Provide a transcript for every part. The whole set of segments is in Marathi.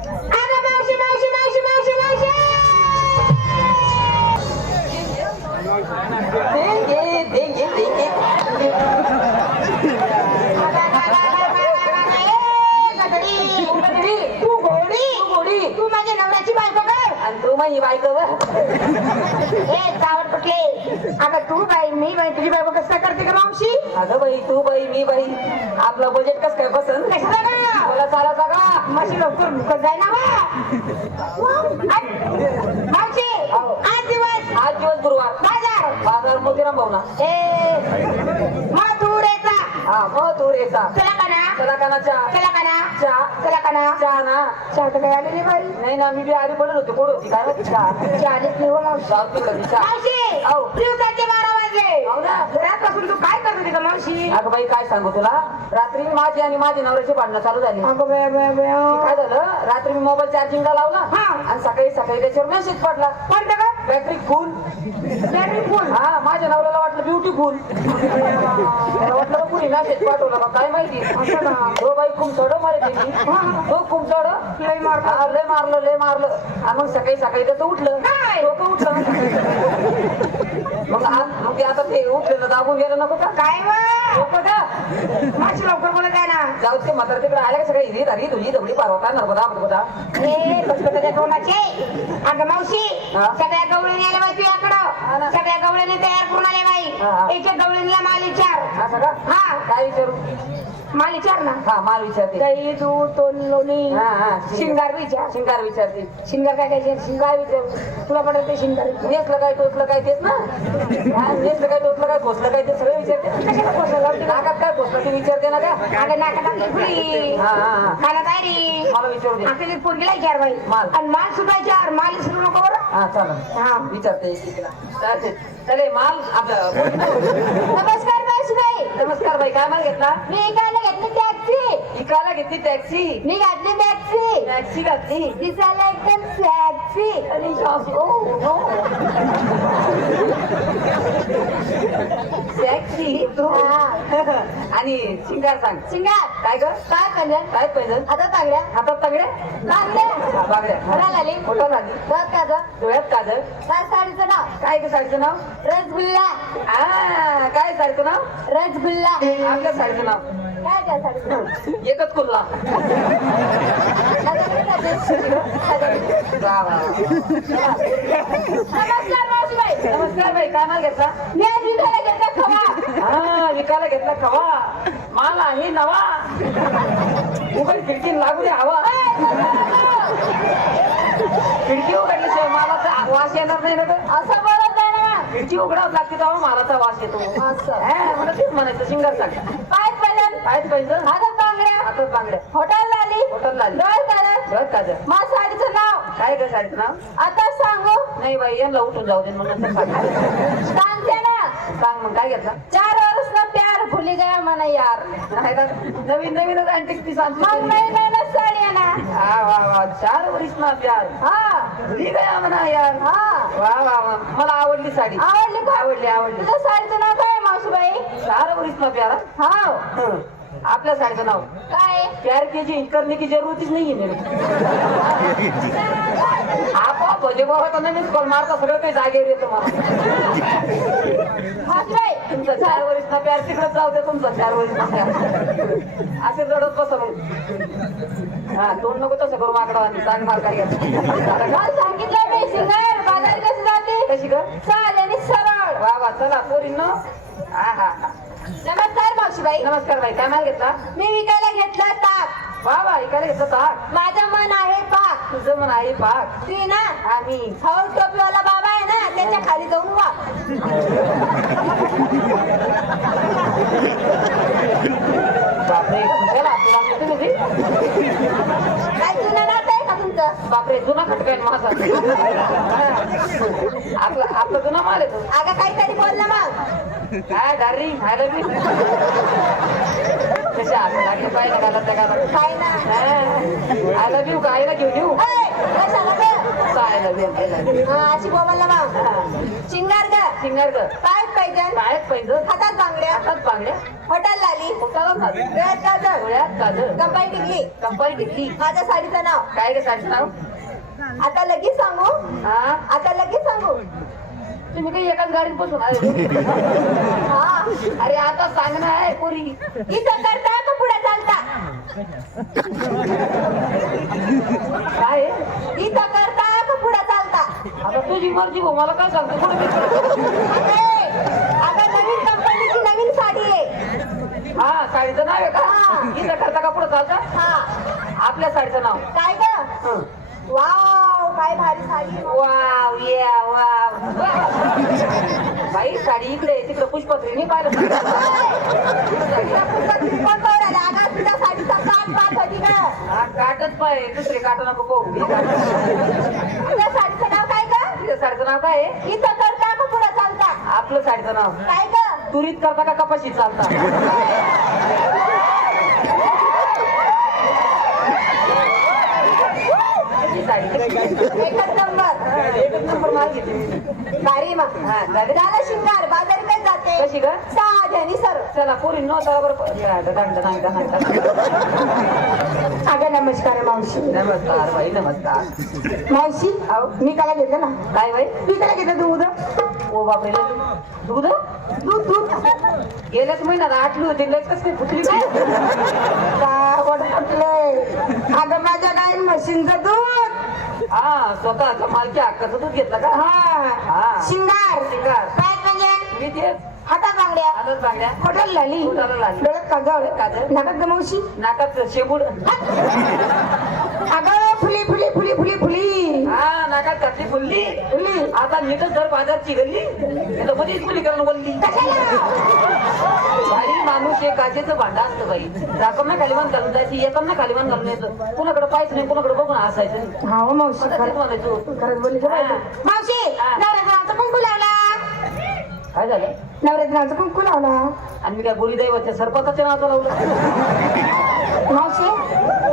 अगं मावशी मावशी मावशी मावशी मावशी देंगे देंगे देंगे तू घोडी तू माझ्या नवऱ्याची बायको कर आणि तू माझी बायको व ए चावट कुठले अगं तू बाई मी बाई तुझी बायको कसं काय करते का मावशी अगं बाई तू बाई मी बाई आपलं बजेट कसं काय बसन कशाला का मला चाला का मावशी लवकर भुकत जाय ना मावशी आज दिवस गुरुवार बाजार बाजार मोतीराम भावना ए मथुरेचा हा मग तू रेचा चला का ना चला का ना चहा चला का ना चहा चला का ना चहा ना चहा तर काय आले नाही बाई नाही ना मी बी आधी पडत होते कोण होती काय होती चहा चहा आलीच नाही हो मावशी जाऊ तू कधी चहा मावशी आहो. दिवसाचे 12 वाजले हो ना. घरात बसून तू काय करत होती का मावशी अगं बाई काय सांगू तुला रात्री माझी आणि माझी नवऱ्याची भांडणं चालू झाली अगं बाय बाय बाय काय झालं रात्री मी मोबाईल चार्जिंगला लावला हा. आणि सकाळी सकाळी त्याच्यावर मेसेज पडला कोणतं का बॅटरी फुल बॅटरी फुल हा माझ्या नवऱ्याला वाटलं ब्युटीफुल त्याला वाटलं कुणी मेसेज पाठवला का काय माहिती असं का? हो बाई कुमचड मारते मी हो कुमचड लय मार लय मारलं आणि मग सकाळी सकाळी त्याचं उठलं काय? डोकं उठलं मग ते आता ते उठलेलं दाबून गेलं नको का काय वा डोकं का मावशी लवकर बोलत आहे ना जाऊ ते म्हातार तिकडे आल्या का सगळी हिरी धारी तुझी दगडी पारवता नर्मदा ए बसपताच्या तोंडाचे अगं मावशी हा? सगळ्या गवळणी आल्या बाई हा ना. तुझ्याकडं सगळ्या गवळणी तयार करून आल्या हा, हा. बाई एक एक गवळणीला माल विचार असं का हा काय विचारू माल विचार ना हा माल विचारते दही दूध तोंड लोणी हा हा शिंगार विचार शिंगार विचारते शिंगार काय काय शिंगार विचारू तुला पडत ते शिंगार विचार. नेसलं काय टोचलं काय तेच ना हा, नेसलं काय टोचलं काय खोसलं काय ते सगळं विचारते कशाला खोसलं लावते का? नाकात काय खोसलं ते विचारते ना का अगं नाकात आपली फुली हा हा हा खाना तयारी मला विचारू दे आपली पोरगीला विचार बाई माल. आणि माल सुद्धा विचार माल विसरू नको बरं हा चालेल हा विचारते चालते चले माल आपलं नमस्कार बाई नमस्कार बाई काय माल घेतला मी इकायला घेतली टॅक्सी इकायला घेतली टॅक्सी मी घातली टॅक्सी टॅक्सी घातली दिसायला एकदम टॅक्सी आणि टॅक्सी आणि शिंगार सांग शिंगार काय कर काय पाहिजे काय पाहिजे आता तागड्या हातात तगड्या तागड्या बागड्या घराला आली फोटो झाली बघ काजं डोळ्यात काजळ काय साडीचं नाव काय ग साडीचं नाव रसगुल्ला काय साडीचं नाव रसगुल्ला आपल्या साडीचं नाव काय त्या साडीचं नाव एकच कुल्ला वा, वा, वा. नमस्कार मावशीबाई नमस्कार बाई काय माल घेतला मी आज विकायला घेतला खवा हा विकायला घेतला खवा माल आहे नवा उघड खिडकी लागू दे हवा खिडकी उघडल्याशिवाय मालाचा वास येणार नाही ना तर असं बोलत आहे ना खिडकी उघडावं लागते तेव्हा मालाचा वास येतो मला तेच म्हणायचं शिंगार सांग काय पाहिजे काय पाहिजे हातात बांगड्या हातात बांगड्या हॉटेल आली हॉटेल आली डोळ काढत डोळ्यात काजळ मा साडीचं नाव काय ग साडीचं नाव आता सांगू नाही बाई यांना उठून जाऊ दे म्हणून नंतर सांग सांगते ना सांग मग काय घेतला 4 वर्ष ना प्यार भुली गया मना यार नाही का? नवीन नवीनच अँटिक पीस मग आणतो नाही नाही ना साडी आहे ना हा वा वा 4 वर्ष ना प्यार हा भुली गया म्हणा यार हा वा वा वा मला आवडली साडी आवडली का आवडली तुझ्या साडीचं नाव काय मावशीबाई 4 वर्ष ना प्यार हा हं. आपल्या साडीचं नाव काय प्यार की करने की जरूरतच नाहीये मेरे आपोआप भजे बाबा तर नवीन कॉल मारता सगळं काही जागेवर येतं मला मावशीबाई तुमचा 4 वर्ष ना प्यार तिकडे जाऊ दे तुमचा 4 वर्ष ना प्यार असे रडत बसा मग हा तोंड नको तसं करू माकडा आणि सांग मार काय काल सांगितलं मी सिंगर बाजार कशी जाते कशी कर चाल आणि सरळ वा वा चला पोरींनो हा हा हा नमस्कार मावशीबाई नमस्कार बाई काय माल घेतला मी विकायला घेतलं ताक वा वा इकडे घेतलं ताक माझं मन आहे पाक तुझं मन आहे पाक ती ना आम्ही हो टोपीवाला बाबा आहे ना त्याच्या खाली जाऊन वा बापरे चला तुला तुम्ही जी? काय जुनं नातं आहे का तुमचं बापरे जुना खटका आहे माझा आपला जुना माल आहे तो अगं काहीतरी बोल ना मग काय डार्री खायला बी कसे आता लागले पाहिजे घालत त्या घालत काय ना आयला देऊ का आईला घेऊ देऊ ऐ, कशाला गं? आयला देऊ हा, अशी बोल ना मग शिंगार ग सिंगर ग काय पैजण पायात पैंजण हातात बांगड्या हातात बांगड्या हॉटेल लाली पोटाला घालून गळ्यात काजळ डोळ्यात काजळ कंपाई टिकली कंपाई टिकली माझ्या साडीचं नाव काय रे साडीचं नाव आता लगेच सांगू हा आता लगेच सांगू तुम्ही काही एकाच गाडीत बसून आले हा अरे आता सांगणं आहे पोरी इथं करता का पुढे चालता काय आहे? इथं करता का पुढे चालता आता तुझी मर्जी भाऊ मला काय सांगतो कोण आता नवीन कंपनीची नवीन साडी आहे हा साडीचं नाव आहे का हा. इथं करता का पुढे चालता हा आपल्या साडीचं नाव काय ग वाव काय भारी साडी आहे. वाव या वाव बाई साडी इकडे तिकडे पुष्पत्री नाही पाहिलं कोण पाहुण्याला? अगं, तुझ्या साडीचा काठ पाठ होती का हा काटच पाय दुसरे काट नको पाहू तुझ्या साडीचं नाव काय ग तुझ्या साडीचं नाव काय आहे इथं करता का पुढे चालता आपलं साडीचं नाव काय ग तुरीत करता का कपाशी चालता कशी साडी एकच नंबर एकच नंबर माल घेतली भारी मग हा चालेल झालं शिंगार बाजारी काय जाते कशी ग साध्यानी सर चला पोरी न बरोबर अगं नमस्कार मावशी नमस्कार बाई नमस्कार मावशी आहो. मी काय घेतलं ना काय बाई मी काय घेतलं दूध ओ बापरे दूध दूध दूध गेल्याच महिन्यात आटली होती लगेच काही फुटली काय गावात कुठलंय अगं माझ्या गाय म्हशींचं दूध हा स्वतःचा मालकी हक्काचं दूध घेतलं का हा हा. शिंगार शिंगार. काय म्हणजे मी ते हातात बांगड्या आलंच बांगड्या हॉटेल लाली हॉटेलला लाली. डोळ्यात काजळ काजळ. नाकात गमावशी नाकात शेबूड अगं फुली फुली फुली फुली फुली हा नाकात घातली फुलली फुली आता नीटच जर बाजारची गल्ली तर मध्येच फुली करून बोलली बाई माणूस एक काचेचं भांडा असतं बाई जाताना खालीमान घालून जायची येताना खालीमान घालून यायचं कुणाकडे पाहायचं नाही कुणाकडे बघून हसायचं नाही. हा हो मावशी आता तेच म्हणायचो खरंच बोलली का बाई? हा. मावशी हा. नवरात्राचा कुंकू लावला काय झालं नवरात्राचा कुंकू लावला आणि मी काय बोली दैवतच्या सरपंचाच्या नावाचं लावलं मावशी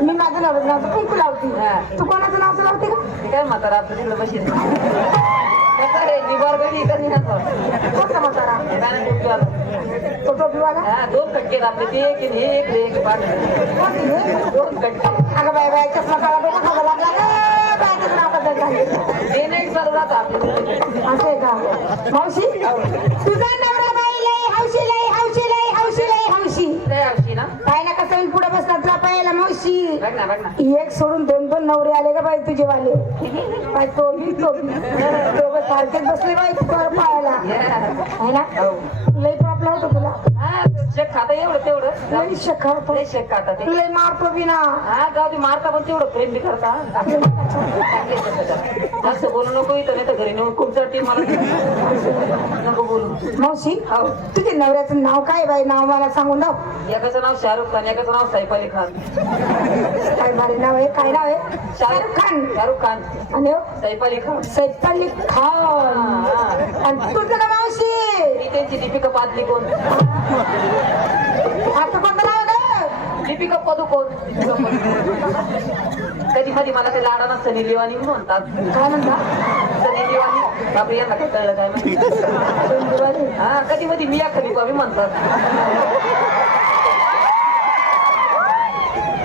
मी माझं नवरात्राचं कुंकू लावते हा. तू कोणाचं नावचं लावते का ते काय म्हातारा आपलं तिकडे बशी रे निबार गडी कधी कोणता म्हातारा तो टोपीवाला हा दोन कटके आपले ते एक आणि हे एक कोणती हे? दोन कटके अगं बाय बाय चष्मा काढा डोकं खावा लागला गं. बाय त्याचं नाव कसं झालं ते नाही सर राहत आपले असं आहे का मावशी तुझा नवरा बाई लय हौशी लय हौशी लय हौशी लय हौशी लय आवशी ना काय ना कसं होईल पुढे बसला तुला पाहायला मावशी बघ ना बघ ना एक सोडून दोन दोन नवरे आले का बाई तुझे वाले बाई तो दोघं सारखेच बसले बाई तुझ्यावर पाहायला आहे ना लय प्रॉब्लेम होतो तुला हा शेक खाता एवढं तेवढं लय शक होतो लय शेक खाता ते लय मारतो बी ना हा जाऊ दे मारता पण तेवढं प्रेम बी करता जास्त बोलू नको इथं नाही तर घरी नेऊन खूप टीम मला नको बोलू मावशी हो तुझे नवऱ्याचं नाव काय बाई नाव मला सांगून दाव एकाचं नाव शाहरुख खान एकाचं नाव सैफ अली खान काय भारी नाव आहे काय नाव आहे शाहरुख खान शाहरुख खान आणि सैफ अली खान सैफ अली खान आणि तुझं ना मावशी मी त्यांची दीपिका पादली कोण आता कोणतं नाव आहे दीपिका पदुकोण कधी कधी मला ते लाडाना सनी लिवानी म्हणतात काय म्हणता सनी लिवानी बापरे यांना काय कळलं काय माहिती हा कधी कधी मिया खलिफा बी म्हणतात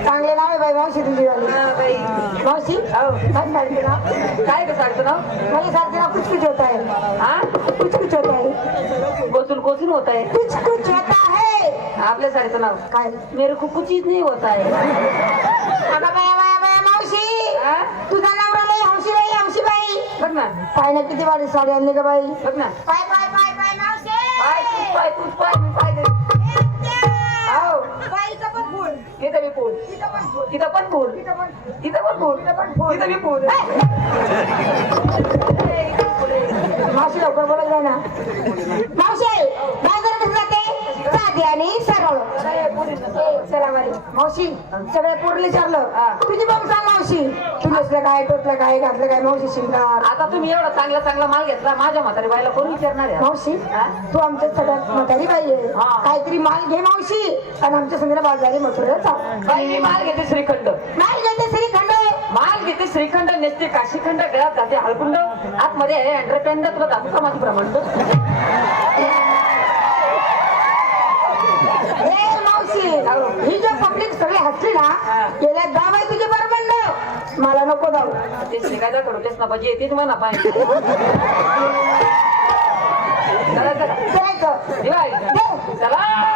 चांगले नाव आहे बाई मावशी तुझी वाली हा, बाई. मावशी हो. काय साडीचं नाव काय का साडीचं नाव माझ्या साडीचं नाव कुछ कुछ होता है हा कुछ कुछ होता है कोचून कोचून होत आहे कुछ कुछ होता है आपल्या साडीचं नाव काय मेरे को कुछ चीज नहीं होता है अगं बाया बाया बाया मावशी हा? तुझा नवरा लय हौशी बाई बघ ना पाय ना किती वाली साडी आणली का बाई बघ ना पाय पाय पाय पाय मावशी पाय तूच पाय मी पाय दे हो बाईचं पण फुल इथं मी पूल तिथं पण पूल इथं पण पूल इथं मी पूल मावशी लवकर बोलत जाय ना मावशी बाजार कसं जाते साधी आणि सरळ चला बाई मावशी सगळे पोरले विचारलं तुझी बाबू सांग मावशी तू नसलं काय टोचलं काय घातलं काय मावशी शिंगार आता तुम्ही एवढा चांगला चांगला माल घेतला माझ्या म्हातारी बाईला कोण विचारणार आहे मावशी हा? तू आमच्या सगळ्यात म्हातारी बाई आहे हा. काहीतरी माल घे मावशी आणि आमच्या संध्याला बाजारी मथुरेला चाल बाई मी माल घेते श्रीखंड माल घेते श्रीखंड माल घेते श्रीखंड नेसते काशीखंड गळ्यात जाते हळकुंड आतमध्ये आहे अंडरपॅन्ट तुला दाखवू का माझी प्रमाण मावशी ही जो पब्लिक सगळी हसली ना गेल्या दाव आहे तुझे बरं म्हणलं मला नको जाऊ ते शिकायला कडू तेच ना पाहिजे येतेच म्हणा पाहिजे चला चला करायचं चला